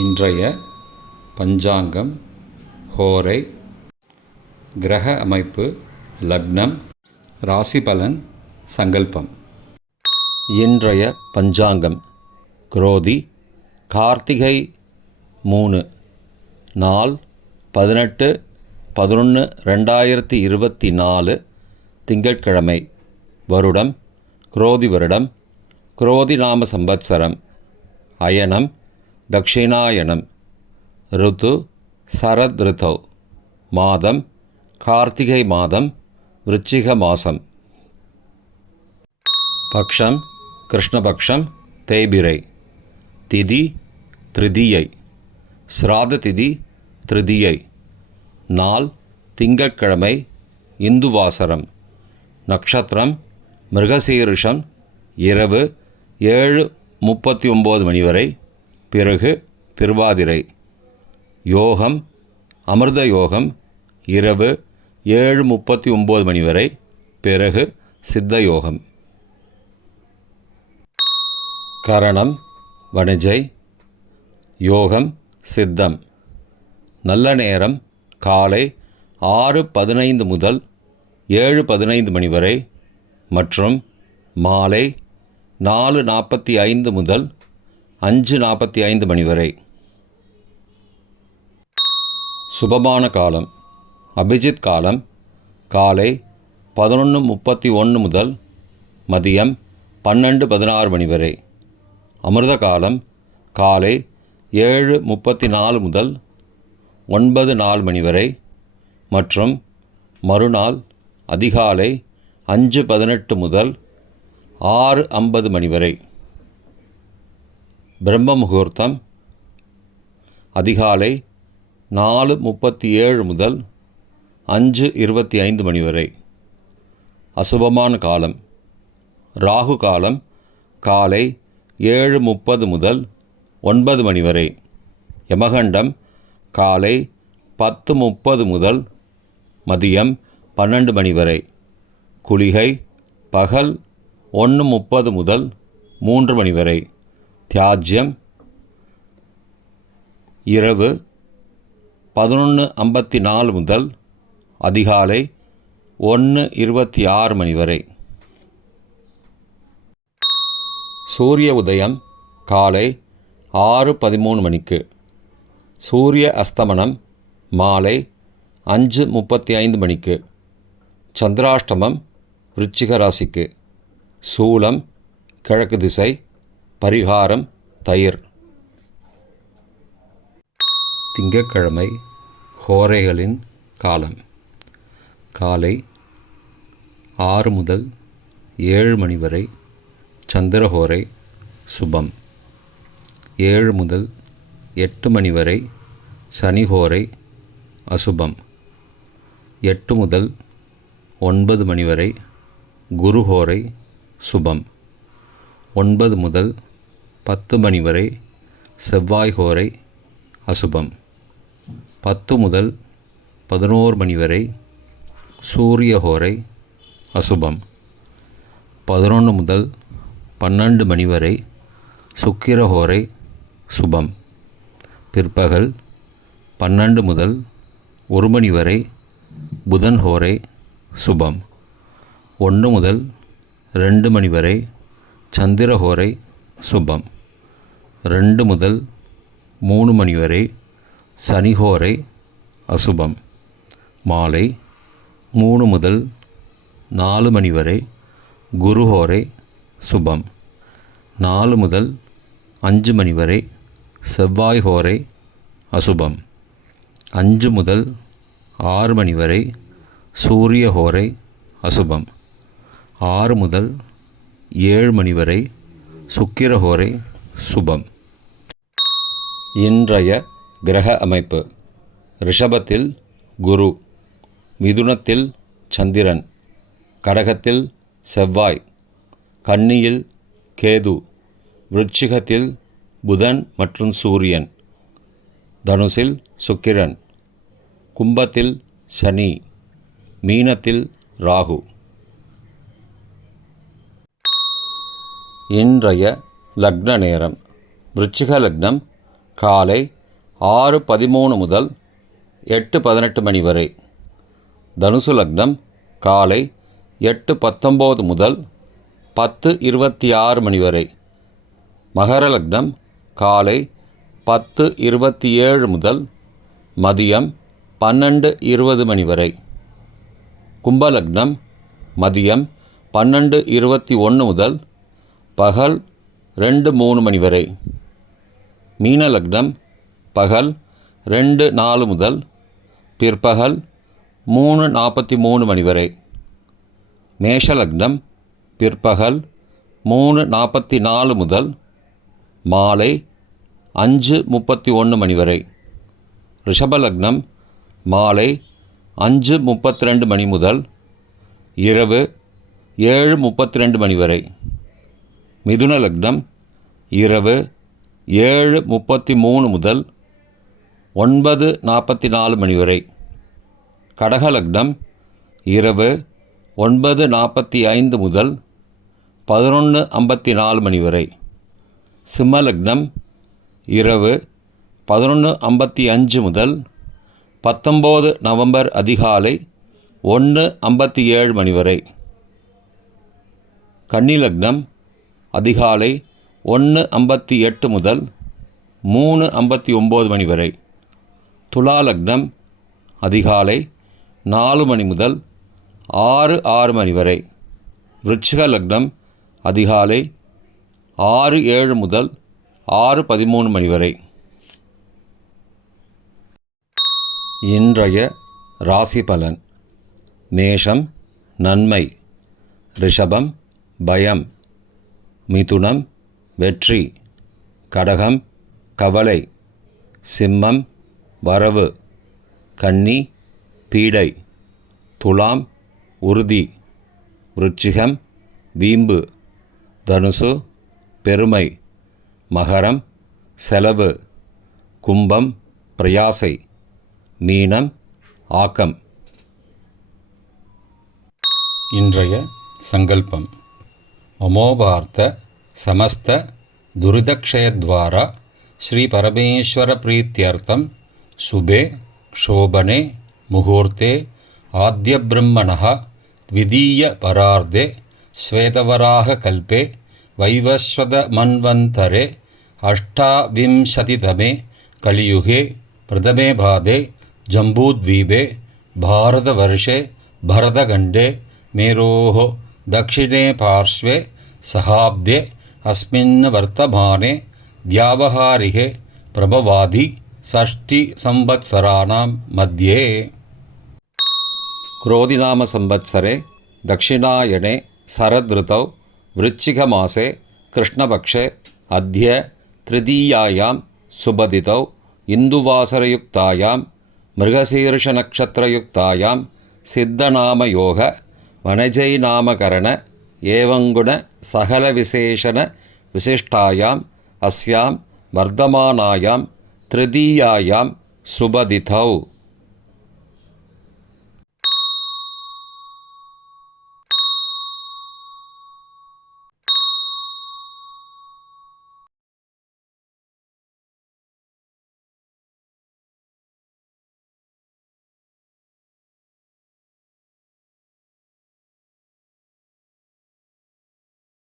இன்றைய பஞ்சாங்கம், ஹோரை, கிரக அமைப்பு, லக்னம், ராசி பலன், சங்கல்பம். இன்றைய பஞ்சாங்கம் குரோதி கார்த்திகை 3 நாள் 18/11/2024 திங்கட்கிழமை. வருடம் குரோதி வருடம், குரோதி நாம சம்பத்சரம். அயனம் தக்ஷிணாயனம். ருத்து சரத் ரிதௌ. மாதம் கார்த்திகை மாதம், விருச்சிக மாதம். பக்ஷம் கிருஷ்ணபக்ஷம், தேய்பிரை. திதி திருதியை. ஸ்ராத திதி திருதியை. நாள் திங்கட்கிழமை, இந்துவாசரம். நக்ஷத்திரம் மிருகசீரிஷம். இரவு 7:39 மணி வரை, பிறகு திருவாதிரை. யோகம் அமிர்த யோகம். இரவு 7:39 மணி வரை, பிறகு சித்த யோகம். கரணம் வணிஜை. யோகம் சித்தம். நல்ல நேரம் காலை 6:15 முதல் 7:15 மணி வரை மற்றும் மாலை 4:45 முதல் 5:45 மணி வரை. சுபமான காலம் அபிஜித் காலம் காலை 11:31 முதல் மதியம் 12:16 மணி வரை. அமிர்த காலம் காலை 7:34 முதல் 9:04 மணி வரை மற்றும் மறுநாள் அதிகாலை 5:18 முதல் 6:50 மணி வரை. பிரம்ம முகூர்த்தம் அதிகாலை 4:37 முதல் 5:25 மணி வரை. அசுபமான காலம் ராகு காலம் காலை 7:30 முதல் 9 மணி வரை. யமகண்டம் காலை 10:30 முதல் மதியம் 12 மணி வரை. குளிகை பகல் 1:30 முதல் 3 மணி வரை. தியாஜ்யம் இரவு 11:54 முதல் அதிகாலை 1:26 மணி வரை. சூரிய உதயம் காலை 6:13 மணிக்கு. சூரிய அஸ்தமனம் மாலை 5:35 மணிக்கு. சந்திராஷ்டமம் விருச்சிக ராசிக்கு. சூலம் கிழக்கு திசை. பரிகாரம் தயிர். திங்கட்கிழமை ஹோரைகளின் காலம் காலை 6 முதல் 7 மணி வரை சந்திரஹோரை சுபம். 7 முதல் 8 மணி வரை சனிஹோரை அசுபம். 8 முதல் 9 மணி வரை குருஹோரை சுபம். 9 முதல் 10 மணி வரை செவ்வாய் ஹோரை அசுபம். 10 முதல் 11 மணி வரை சூரிய ஹோரை அசுபம். 11 முதல் 12 மணி வரை சுக்கிர ஹோரை சுபம். பிற்பகல் 12 முதல் 1 மணி வரை புதன் ஹோரை சுபம். 1 முதல் 2 மணி வரை சந்திர ஹோரை சுபம். 2 முதல் 3 மணி வரை சனிஹோரை அசுபம். மாலை 3 முதல் 4 மணி வரை குருஹோரை சுபம். 4 முதல் 5 மணி வரை செவ்வாய் ஹோரை அசுபம். 5 முதல் 6 மணி வரை சூரிய ஹோரை அசுபம். 6 முதல் 7 மணி வரை சுக்கிர ஹோரை சுபம். இன்றைய கிரக அமைப்பு. ரிஷபத்தில் குரு, மிதுனத்தில் சந்திரன், கடகத்தில் செவ்வாய், கன்னியில் கேது, விருச்சிகத்தில் புதன் மற்றும் சூரியன், தனுசில் சுக்கிரன், கும்பத்தில் சனி, மீனத்தில் ராகு. இன்றைய லக்ன நேரம். விருச்சிக லக்னம் காலை 6:13 முதல் 8:18 மணி வரை. தனுசு லக்னம் காலை 8:19 முதல் 10:26 மணி வரை. மகர லக்னம் காலை 10:27 முதல் மதியம் 12:20 மணி வரை. கும்பலக்னம் மதியம் 12:21 முதல் பகல் 2:03 மணி வரை. மீன லக்னம் பகல் 2:04 முதல் பிற்பகல் 3:43 மணி வரை. மேஷ லக்னம் பிற்பகல் 3:44 முதல் மாலை 5:31 மணி வரை. ரிஷப லக்னம் மாலை 5:32 மணி முதல் இரவு 7:32 மணி வரை. மிதுன லக்னம் இரவு 7:33 முதல் 9:44 மணி வரை. கடக லக்னம் இரவு 9:45 முதல் 11:54 மணி வரை. சிம்ம லக்னம் இரவு 11:55 முதல் 19 நவம்பர் அதிகாலை 1:57 மணி வரை. கன்னி லக்னம் அதிகாலை 1:58 முதல் 3:59 மணி வரை. துலா லக்னம் அதிகாலை 4 மணி முதல் 6:06 மணி வரை. விருச்சிக லக்னம் அதிகாலை 6:07 முதல் 6:13 மணி வரை. இன்றைய ராசி பலன். மேஷம் நன்மை, ரிஷபம் பயம், மிதுனம் வெற்றி, கடகம் கவலை, சிம்மம் வரவு, கன்னி பீடை, துலாம் உறுதி, விருச்சிகம் வீம்பு, தனுசு பெருமை, மகரம் செலவு, கும்பம் பிரயாசை, மீனம் ஆக்கம். இன்றைய சங்கல்பம். மமோபார்த்த சமஸ்த துரிதக்ஷயத்வாரா ஸ்ரீ பரமேஸ்வர பிரீத்யர்த்தம் சுபே க்ஷோபனே முகூர்த்தே ஆத்ய பிரம்மணः த்விதீய பரார்த்தே ஸ்வேதவராக கல்பே வைவஸ்வத மன்வந்தரே அஷ்டாவிம்சதிதமே கலியுகே பிரதமே பாதே ஜம்பூத்வீபே பாரதவர்ஷே பரதகண்டே மேரோः दक्षिणे पार्श्वे सहाब्दे अस्मिन् वर्तमाने व्यावहारिके प्रभवादि षष्टिसंवत्सराणां मध्ये. क्रोधिनाम संवत्सरे दक्षिणायने शरदृतौ वृश्चिकमासे कृष्णपक्षे अद्य तृतीयायां सुबदितौ इन्दुवासरयुक्तायां मृगशीर्षनक्षत्रयुक्तायां सिद्धनामयोग वनजैनामकरण एवंगुण सकल विशेषण विशिष्टायाम् अस्यां वर्धमानायां तृतीयायां सुबदितौ